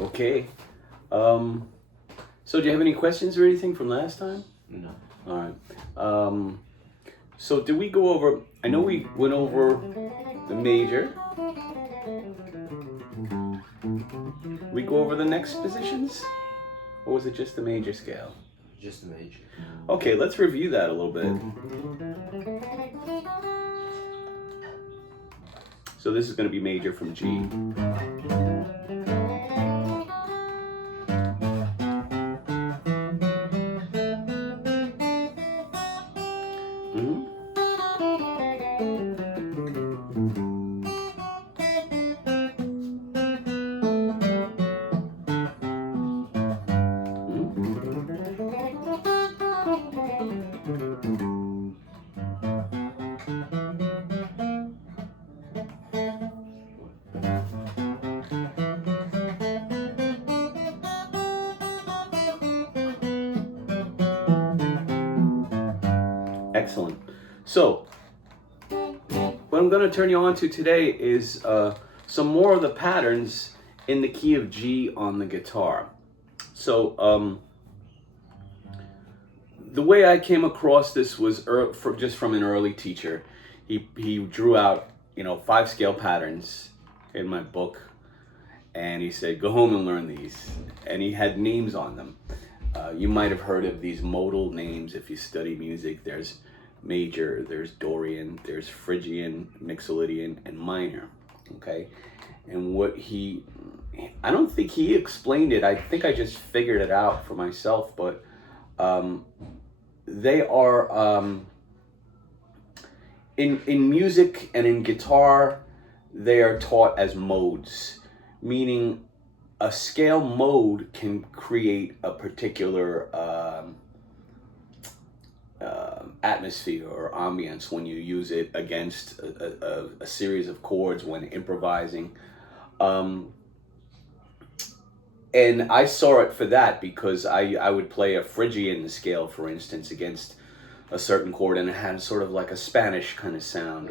Okay. Um, so do you have any questions or anything from last time? No. All right. So did we go over? I know we went over the major. We go over the next positions, or was it just the major scale? Just the major. Okay, let's review that a little bit. So this is going to be major from G. Excellent. So, what I'm going to turn you on to today is some more of the patterns in the key of G on the guitar. So, the way I came across this was just from an early teacher. He drew out, 5 scale patterns in my book, and he said, go home and learn these. And he had names on them. You might have heard of these modal names if you study music. There's major, there's Dorian, there's Phrygian, Mixolydian, and minor. Okay, and I don't think he explained it. I think I just figured it out for myself. But they are in music and in guitar, they are taught as modes, meaning a scale mode can create a particular atmosphere or ambience when you use it against a series of chords when improvising. And I saw it for that because I would play a Phrygian scale, for instance, against a certain chord, and it had sort of like a Spanish kind of sound,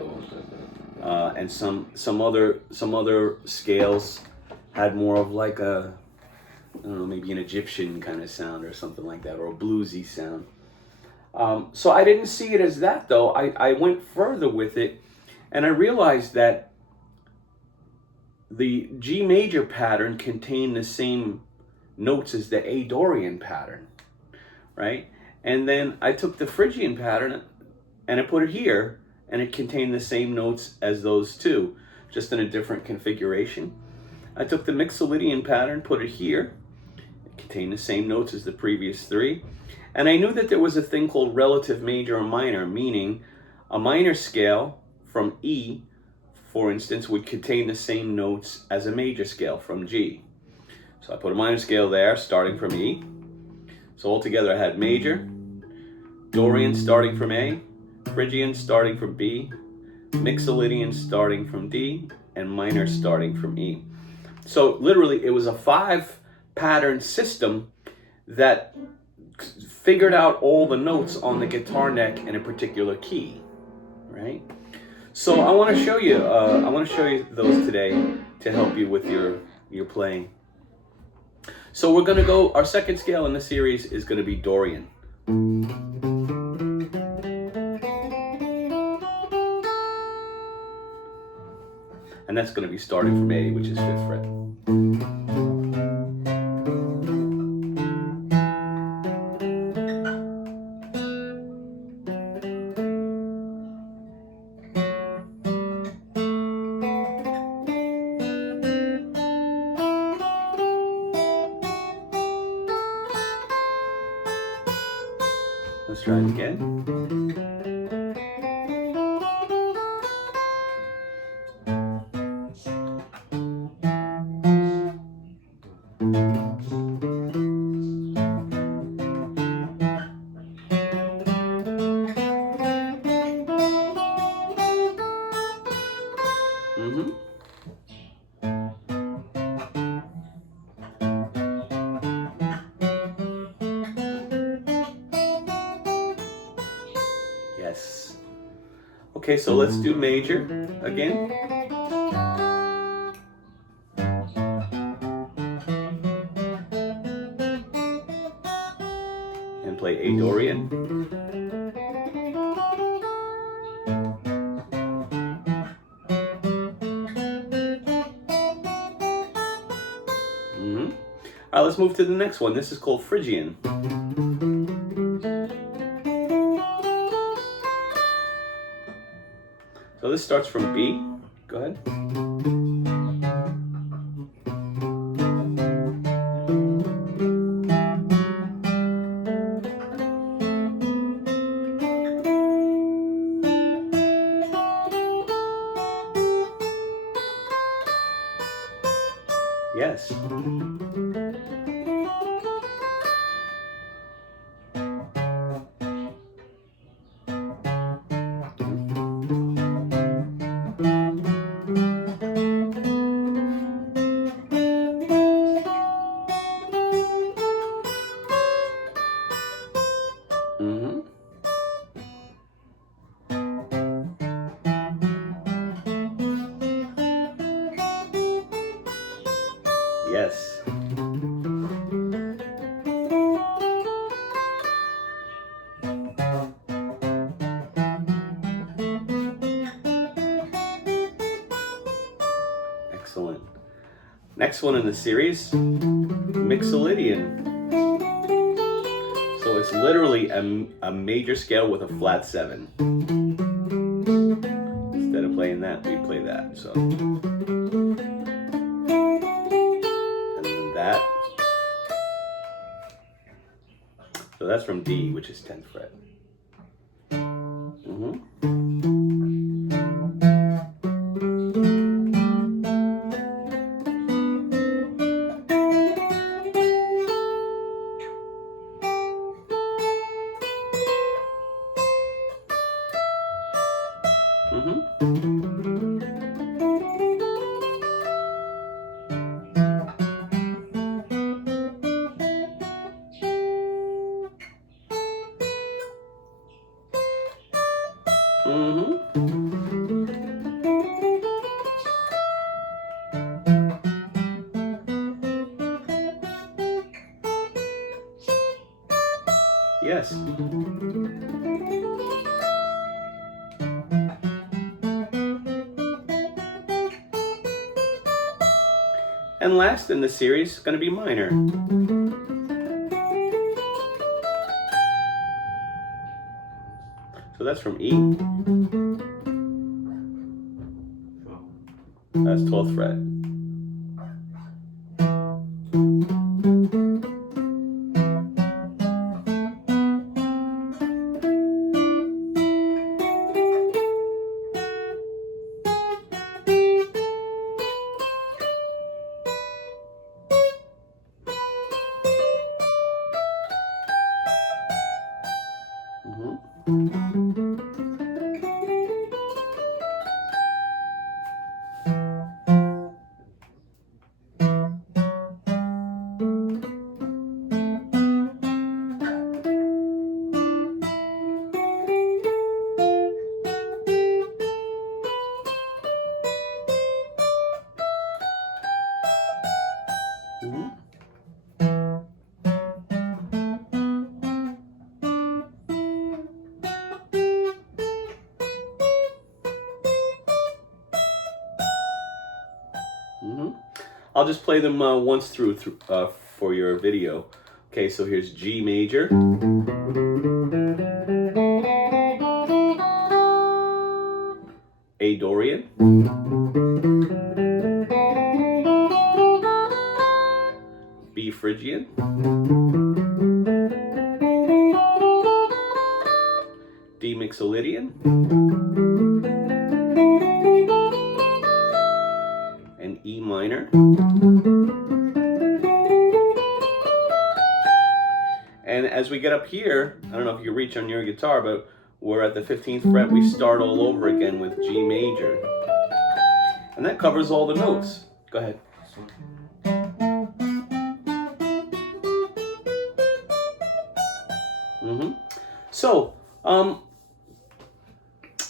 and some other scales had more of like a, I don't know, maybe an Egyptian kind of sound or something like that, or a bluesy sound. So I didn't see it as that, though. I went further with it, and I realized that the G major pattern contained the same notes as the A Dorian pattern, right? And then I took the Phrygian pattern and I put it here, and it contained the same notes as those two, just in a different configuration. I took the Mixolydian pattern, put it here. It contained the same notes as the previous 3. And I knew that there was a thing called relative major and minor, meaning a minor scale from E, for instance, would contain the same notes as a major scale from G. So I put a minor scale there, starting from E. So altogether I had major, Dorian starting from A, Phrygian starting from B, Mixolydian starting from D, and minor starting from E. So literally it was a 5 pattern system that figured out all the notes on the guitar neck in a particular key, right? So I want to show you those today to help you with your playing. So we're going to go, our second scale in the series is going to be Dorian. And that's going to be starting from A, which is 5th fret. Let's try it again. Yes. Okay, so let's do major again. and play A Dorian. All right, let's move to the next one. This is called Phrygian. So this starts from B. Go ahead. Yes. Yes. Excellent. Next one in the series, Mixolydian. So it's literally a major scale with a flat 7. Instead of playing that, we play that. So. That. So that's from D, which is 10th fret. Yes. And last in the series is going to be minor. So that's from E. That's 12th fret. I'll just play them once through for your video. Okay, so here's G major. A Dorian. B Phrygian. D Mixolydian. And E minor. And as we get up here, I don't know if you reach on your guitar, but we're at the 15th fret, we start all over again with G major. And that covers all the notes. Go ahead. So,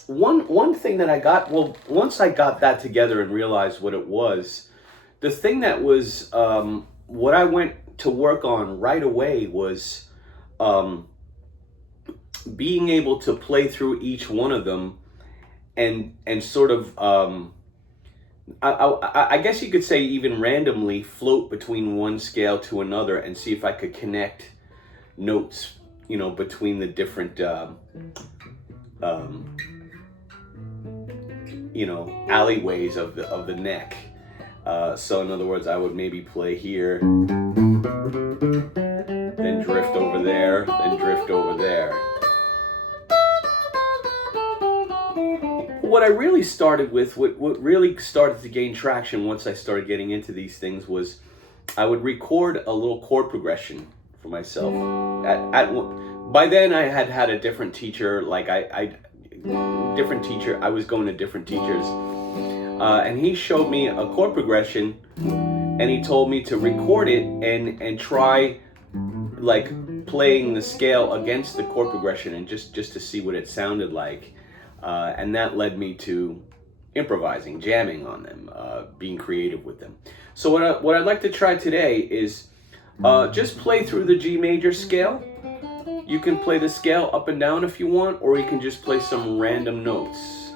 one thing that I got, well, once I got that together and realized what it was, the thing that was, what I went to work on right away was being able to play through each one of them and sort of I guess you could say even randomly float between one scale to another and see if I could connect notes, between the different alleyways of the neck. So in other words, I would maybe play here, then drift over there, then drift over there. What I really started with, what really started to gain traction once I started getting into these things, was I would record a little chord progression for myself. By then I had a different teacher, I was going to different teachers, and he showed me a chord progression, and he told me to record it and try playing the scale against the chord progression, and just to see what it sounded like. And that led me to improvising, jamming on them, being creative with them. So what I'd like to try today is just play through the G major scale. You can play the scale up and down if you want, or you can just play some random notes.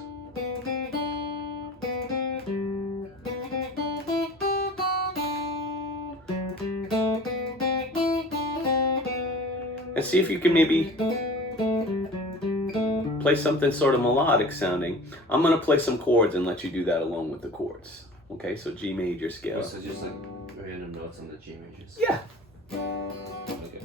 And see if you can maybe play something sort of melodic sounding. I'm going to play some chords and let you do that along with the chords. Okay, so G major scale. So just random notes on the G majors? Yeah. Okay.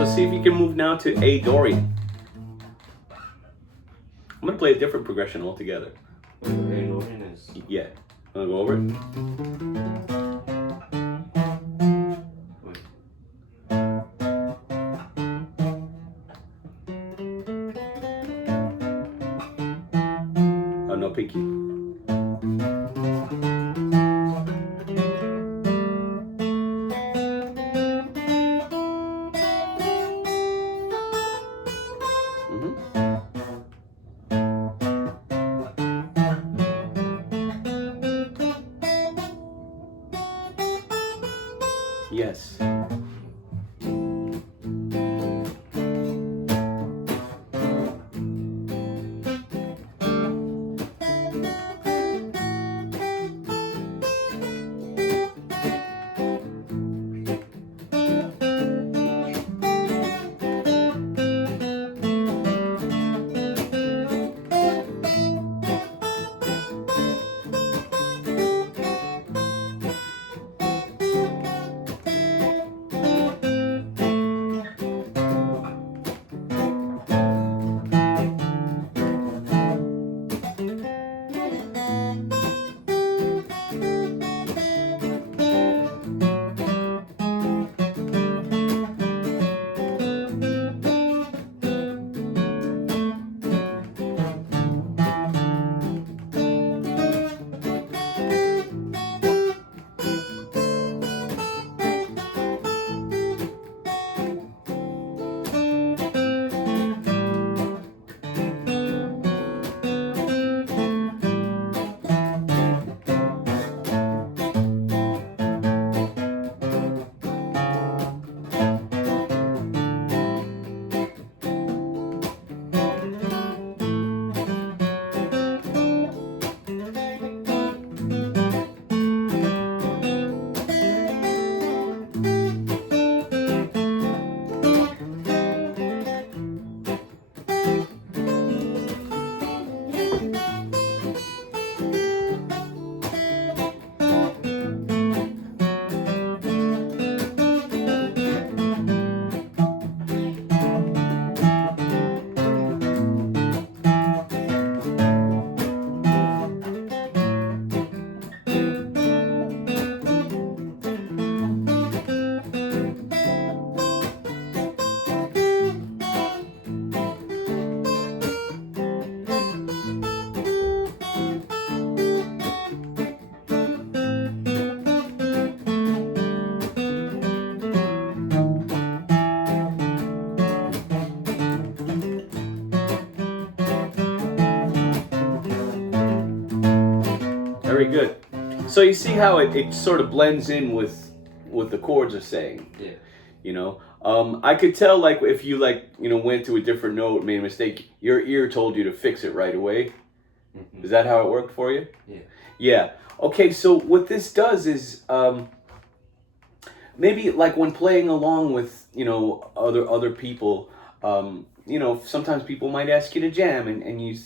So see if you can move now to A Dorian. I'm going to play a different progression altogether. A Dorian is... Yeah. Want to go over it? Oh, no, pinky. Yes. So you see how it sort of blends in with what the chords are saying. Yeah. You know, I could tell like if you like went to a different note, made a mistake, your ear told you to fix it right away. Mm-hmm. Is that how it worked for you? Yeah. Yeah. Okay. So what this does is maybe like when playing along with other people, sometimes people might ask you to jam, and you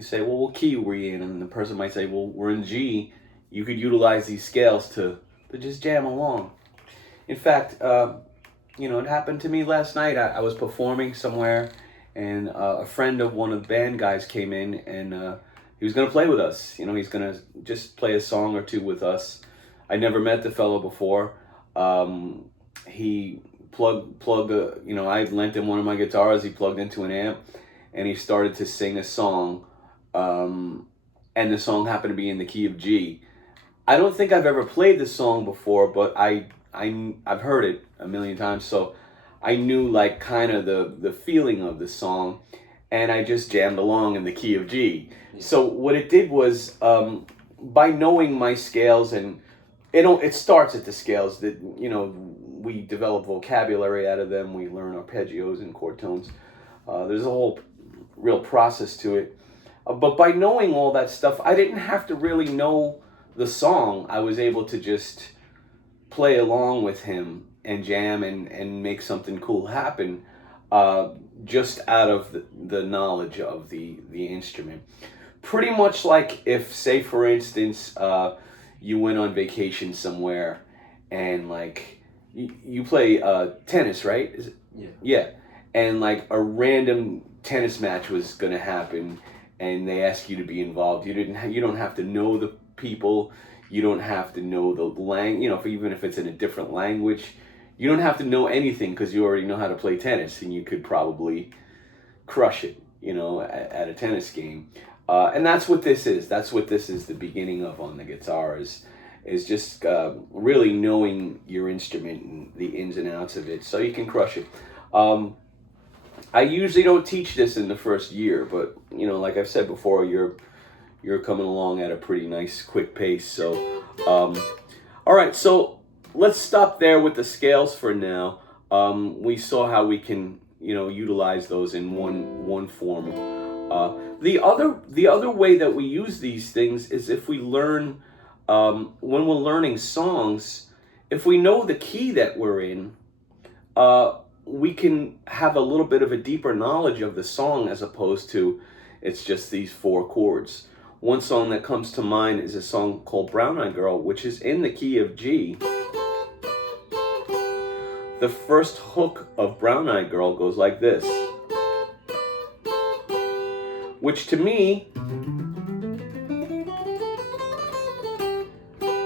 say, well, what key were you in? And the person might say, well, we're in G. You could utilize these scales to just jam along. In fact, it happened to me last night. I was performing somewhere, and a friend of one of the band guys came in, and he was going to play with us. He's going to just play a song or two with us. I never met the fellow before. He plugged I lent him one of my guitars. He plugged into an amp, and he started to sing a song. And the song happened to be in the key of G. I don't think I've ever played this song before, but I've heard it a million times, so I knew like kind of the feeling of the song, and I just jammed along in the key of G. Yeah. So what it did was, by knowing my scales, and it starts at the scales that we develop vocabulary out of them. We learn arpeggios and chord tones. There's a whole real process to it. But by knowing all that stuff, I didn't have to really know the song. I was able to just play along with him and jam and make something cool happen, just out of the knowledge of the instrument. Pretty much like if, say for instance, you went on vacation somewhere and like you play tennis, right? Yeah. Yeah. And like a random tennis match was gonna happen, and they ask you to be involved. You don't have to know the people. You don't have to know the even if it's in a different language. You don't have to know anything because you already know how to play tennis, and you could probably crush it, at a tennis game. And that's what this is. That's what this is the beginning of on the guitar is just really knowing your instrument and the ins and outs of it so you can crush it. I usually don't teach this in the first year, but like I've said before, you're coming along at a pretty nice quick pace. So all right, so let's stop there with the scales for now. We saw how we can utilize those in one form. The other way that we use these things is if we learn, when we're learning songs, if we know the key that we're in, we can have a little bit of a deeper knowledge of the song as opposed to it's just these four chords. One song that comes to mind is a song called Brown Eyed Girl, which is in the key of G. The first hook of Brown Eyed Girl goes like this, which to me,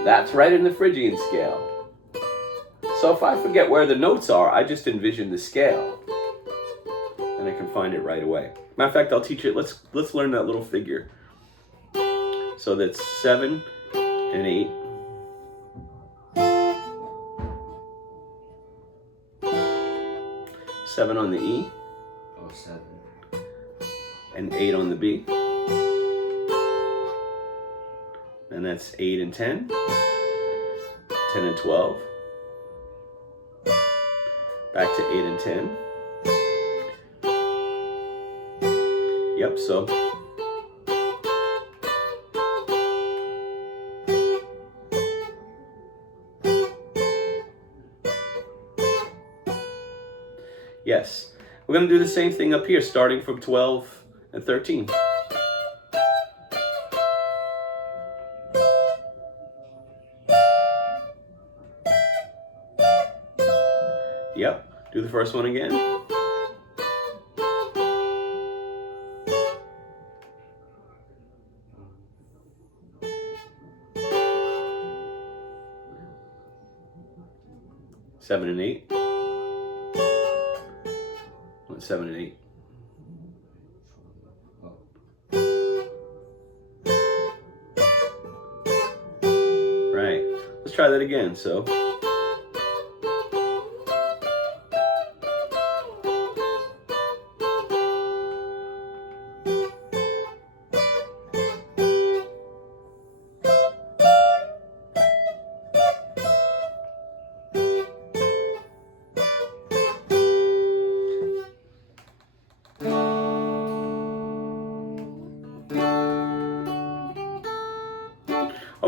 that's right in the Phrygian scale. So if I forget where the notes are, I just envision the scale, and I can find it right away. Matter of fact, I'll teach it. Let's learn that little figure. So that's 7 and 8. Seven on the E. Oh, 7. And 8 on the B. And that's 8 and 10. 10 and 12. Back to 8 and 10. Yep, so. Yes. We're going to do the same thing up here, starting from 12 and 13. Yep. Do the first one again. Seven and 8. 7 and 8. Right. Let's try that again. So.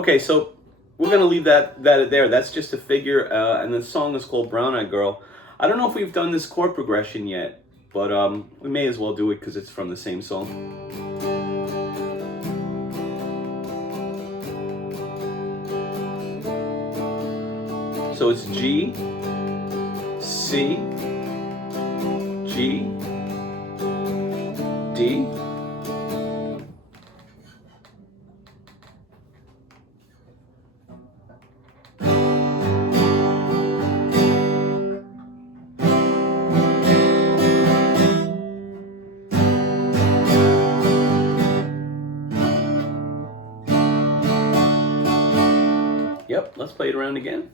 Okay, so we're gonna leave that there. That's just a figure, and the song is called Brown Eyed Girl. I don't know if we've done this chord progression yet, but we may as well do it because it's from the same song. So it's G, C, G, D. Yep, let's play it around again.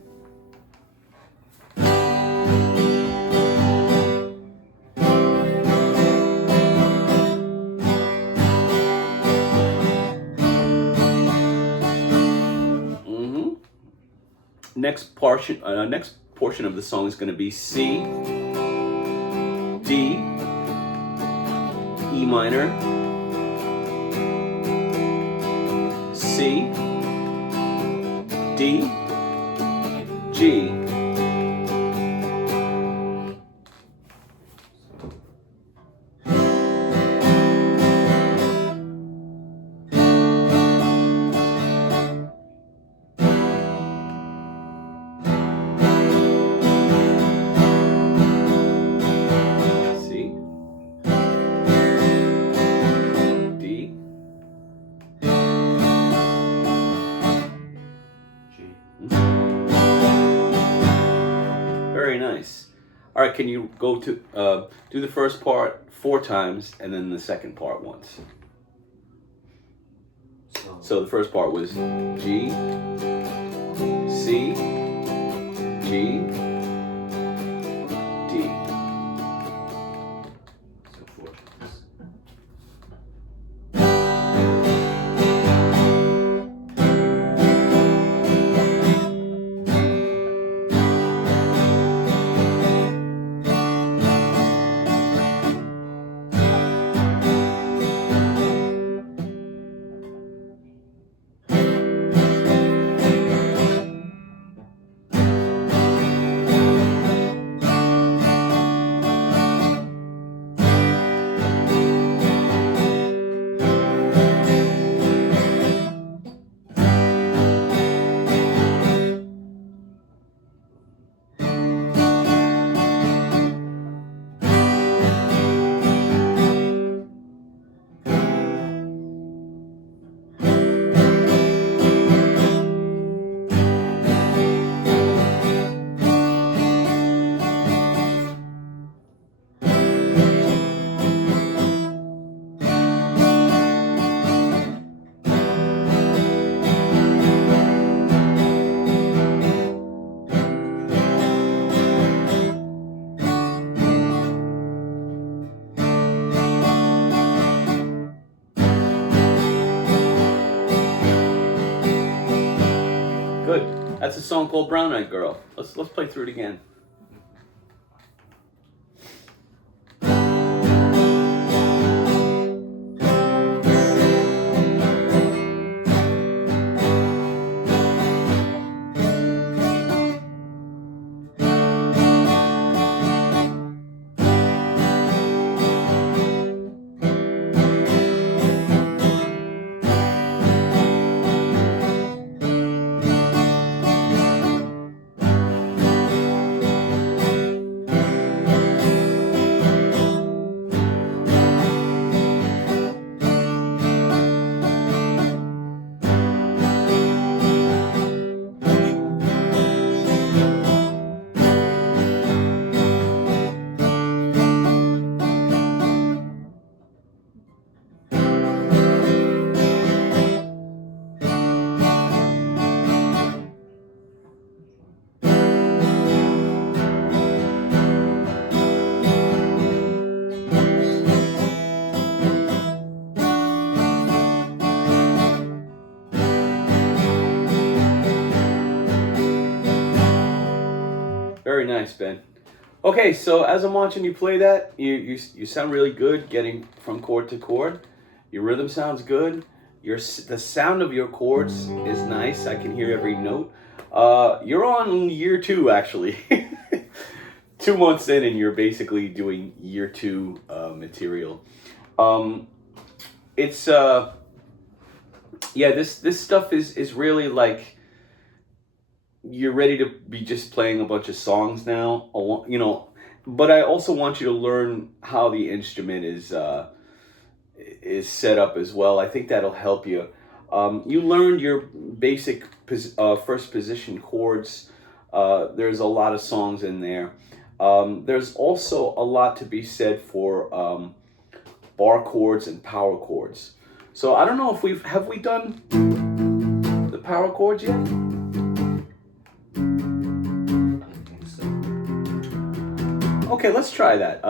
Next portion of the song is going to be C, D, E minor, C, D, G. Very nice. All right, can you go to do the first part 4 times and then the second part once? So the first part was G, C, G, D. So 4 times. Good. That's a song called Brown Eyed Girl. Let's play through it again. Very nice, Ben. Okay, so as I'm watching you play that, you sound really good getting from chord to chord. Your rhythm sounds good. the sound of your chords is nice. I can hear every note. You're on year 2 actually. 2 months in, and you're basically doing year 2 material. It's yeah, this stuff is really like you're ready to be just playing a bunch of songs now, you know. But I also want you to learn how the instrument is set up as well. I think that'll help you. You learned your basic first position chords. There's a lot of songs in there. There's also a lot to be said for bar chords and power chords. So I don't know if have we done the power chords yet? I don't think so. Okay, let's try that.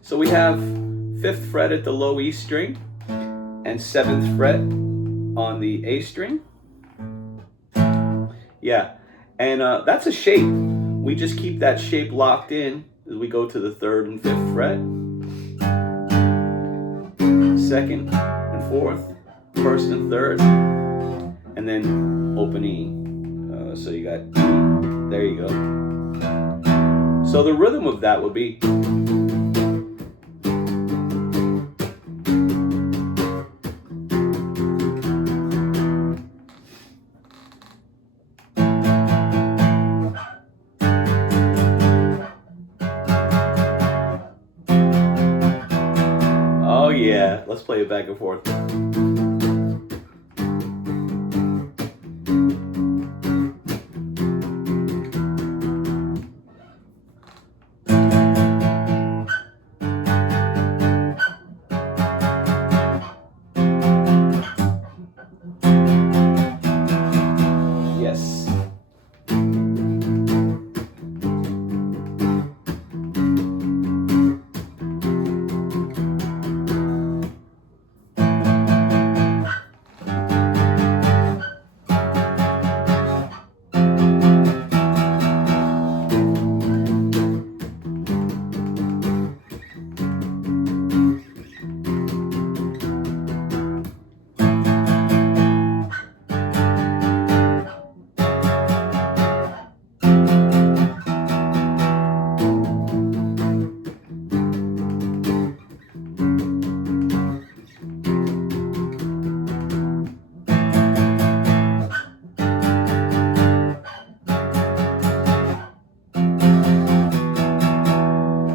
So we have 5th fret at the low E string and 7th fret on the A string. Yeah, and that's a shape. We just keep that shape locked in as we go to the 3rd and 5th fret, 2nd and 4th, 1st and 3rd, and then open E. So you got, there you go. So the rhythm of that would be, oh yeah, let's play it back and forth. Yes.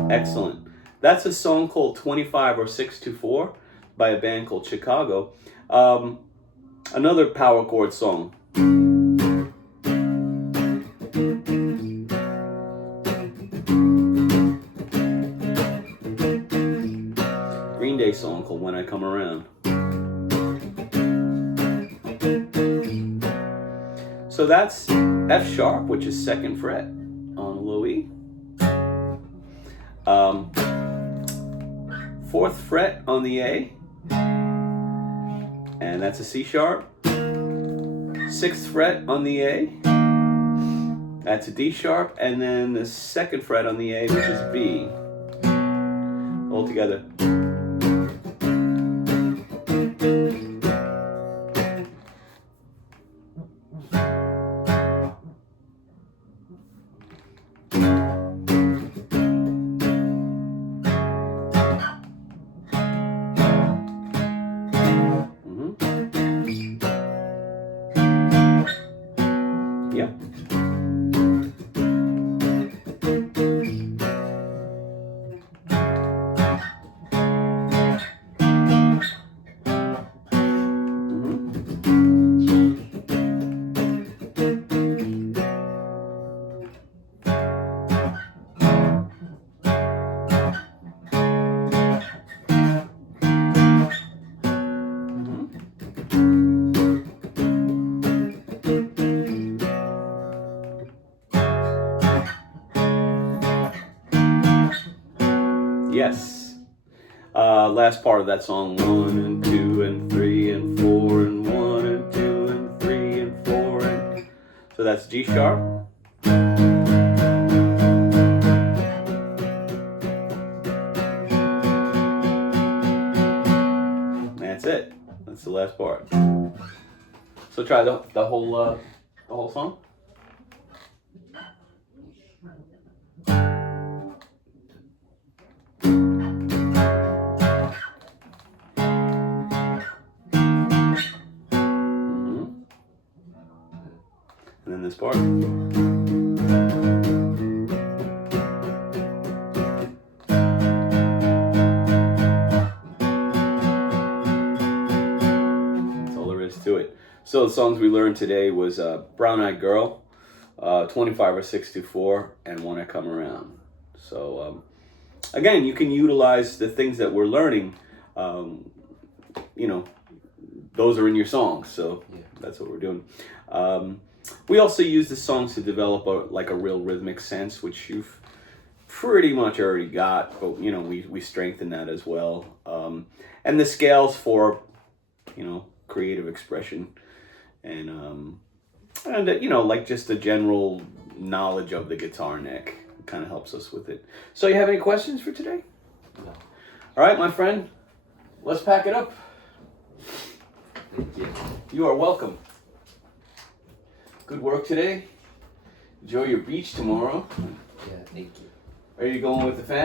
Excellent. That's a song called 25 or 624 by a band called Chicago. Another power chord song. Green Day song called When I Come Around. So that's F sharp, which is 2nd fret on low E. 4th fret on the A, and that's a C sharp. 6th fret on the A, that's a D sharp, and then the 2nd fret on the A, which is B. All together. Yeah. Yes. Last part of that song. 1 and 2 and 3 and 4 and 1 and 2 and 3 and 4 and... So that's G sharp. That's it. That's the last part. So try the whole song. And then this part. That's all there is to it. So the songs we learned today was Brown Eyed Girl, 25 or 624, and When I Come Around. So again, you can utilize the things that we're learning. You know, those are in your songs. So Yeah. that's what we're doing. We also use the songs to develop a real rhythmic sense, which you've pretty much already got, but you know, we strengthen that as well. And the scales for, you know, creative expression and you know, like just the general knowledge of the guitar neck kind of helps us with it. So you have any questions for today? No. All right, my friend, let's pack it up. Thank you. You are welcome. Good work today. Enjoy your beach tomorrow. Yeah, thank you. Are you going with the family?